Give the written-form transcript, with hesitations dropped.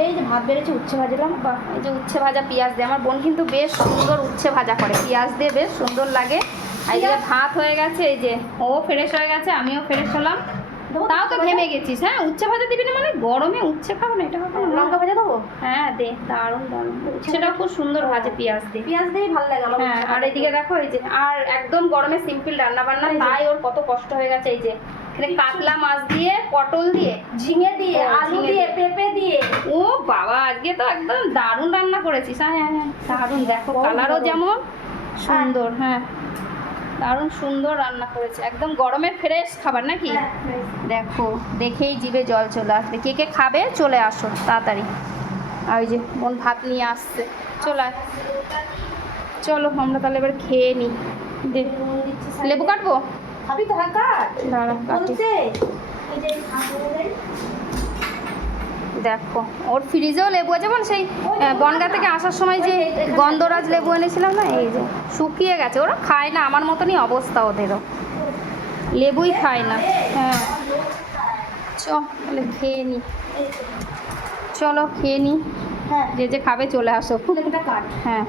এই যে ভাত বেড়েছে, উচ্ছে ভাজলাম। বাহ, এই যে উচ্ছে ভাজা পেঁয়াজ দিয়ে, আমার বোন কিন্তু বেশ সুন্দর উচ্ছে ভাজা করে, পেঁয়াজ দিয়ে বেশ সুন্দর লাগে। আর এই যে ভাত হয়ে গেছে, এই যে ও ফ্রেশ হয়ে গেছে, আমিও ফ্রেশ হলাম। তাও তো ঘেমে গেছিস। হ্যাঁ, উচ্ছে ভাজা দিবি না মানে? গরমে উচ্ছে খাবো না, এটা খাবো না। লঙ্কা ভাজা দেবো? হ্যাঁ দে, দারুণ দারুণ। উচ্ছেটাও খুব সুন্দর ভাজে পেঁয়াজ দিয়ে। পেঁয়াজ দিয়েই ভালো লাগে আমার। হ্যাঁ, আর এইদিকে দেখো, এই যে আর একদম গরমে সিম্পল রান্না বান্না, তাই ওর কত কষ্ট হয়ে গেছে। এই যে এখানে কাতলা মাছ দিয়ে, পটল দিয়ে, ঝিঙে দিয়ে, আলু দিয়ে, পেঁপে দিয়ে। ও বাবা, আজকে তো একদম দারুণ রান্না করেছিস। হ্যাঁ হ্যাঁ হ্যাঁ, দারুণ। দেখো কালারও যেমন সুন্দর। হ্যাঁ, দারুণ সুন্দর রান্না করেছে, একদম গরমের ফ্রেশ খাবার নাকি? দেখো, দেখেই জিভে জল চলে আসবে। কে কে খাবে চলে আসো তাড়াতাড়ি। আর ওই যে বোন ভাত নিয়ে আসছে, চলে আয়। চলো আমরা তাহলে এবার খেয়ে নিই। দে, লেবু কাটবো? খাবি তো? হ্যাঁ কাট। দাঁড়া কাটি। বলছে এই যে খাবো। দেখো ওর ফ্রিজেও লেবু আছে, যেমন সেই বনগা থেকে আসার সময় যে গন্ধরাজ লেবু এনেছিলাম না, এই যে শুকিয়ে গেছে। ওরা খায় না, আমার মতনই অবস্থা ওদেরও, লেবুই খায় না। হ্যাঁ, তাহলে খেয়ে নি। চলো খেয়ে নি, হ্যাঁ, যে যে খাবে চলে আসো। কাট। হ্যাঁ।